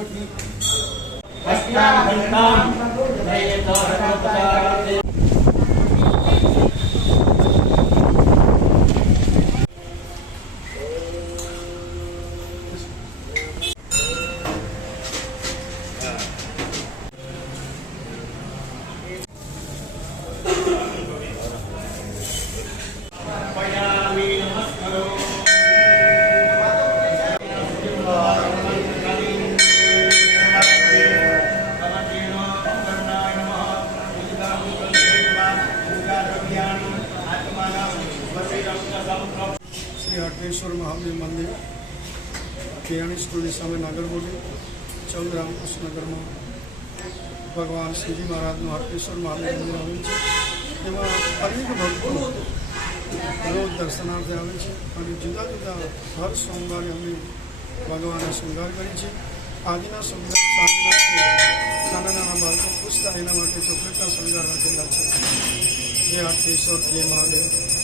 श्री हटकेश्वर महादेव मंदिर पियाणी स्कूल सामे नागरगोटी 14 रामकृष्ण नगर में भगवान श्रीजी महाराज हटकेश्वर महादेव मंदिर आवे छे। तेमां अनेक भक्तों रोज दर्शनार्थे आवे छे अने जुदा जुदा हर सोमवार अमे भगवान श्रृंगार करीए छीए। आजना साँजना नाना नाना बाळको खुश थाय एना माटे चॉकलेटना श्रृंगार राखेला छे। जय हटकेश्वर, जय महादेव।